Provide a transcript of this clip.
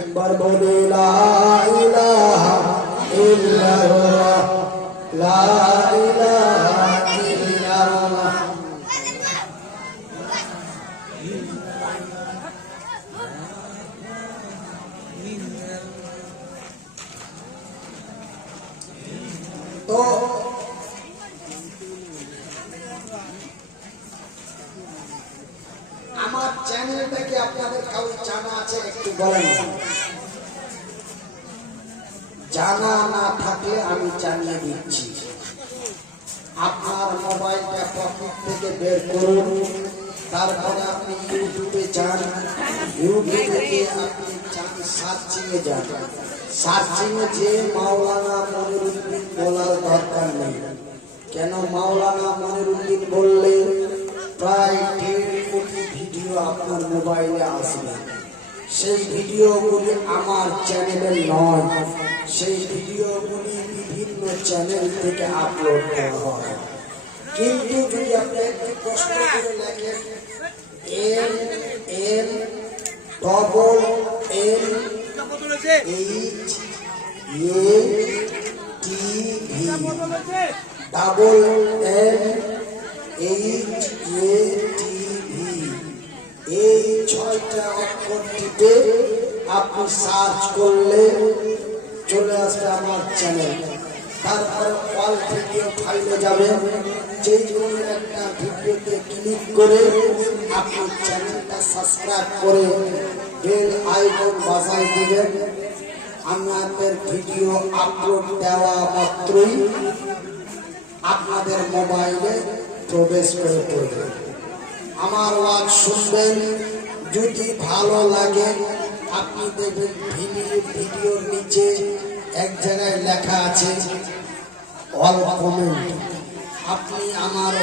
একবার বলে লা ইলাহা ইল্লাল্লাহ, লা ইলাহা ইল্লাল্লাহ। তো আমার চ্যানেলটাকে আপনাদের কাউকে জানা আছে একটু বলেন। জানা না থাকলে আমি জানিয়ে দিচ্ছি। আপনার মোবাইলটা পকেট থেকে বের করুন, তারপরে আপনি ইউটিউবে যান, ইউটিউবে গিয়ে আপনি সার্চিংয়ে যান। সার্চিংয়ে যে মাওলানা মনিরুদ্দিন বলার দরকার নেই। কেন মাওলানা মনিরুদ্দিন বললে প্রায় 1.5 কোটি ভিডিও আপনার মোবাইলে আসবে। সেই ভিডিওগুলি আমার চ্যানেলে নয়, সেই ভিডিওগুলি বিভিন্ন চ্যানেল থেকে আপলোড করা হয়। কিন্তু যদি আপনি একটু কষ্ট করে লেখেন এই 6টা অক্ষর টিপে আপনি সার্চ করলে চলে আসবে আমার চ্যানেল। তারপর অল ভিডিও ফাইলে যাবেন, যেই কোনো একটা ভিডিওতে ক্লিক করে আপনি চ্যানেলটা সাবস্ক্রাইব করে বেল আইকন বাজায় দিবেন। আমাদের ভিডিও আপলোড দেওয়া মাত্রই আপনাদের মোবাইলে প্রবেশ করে পড়বে। আমার ওয়াজ শুনবেন, যদি ভালো লাগে আপনি দেখবেন ভিডিওর নিচে এক জায়গায় লেখা আছে অল কমেন্ট। আপনি আমার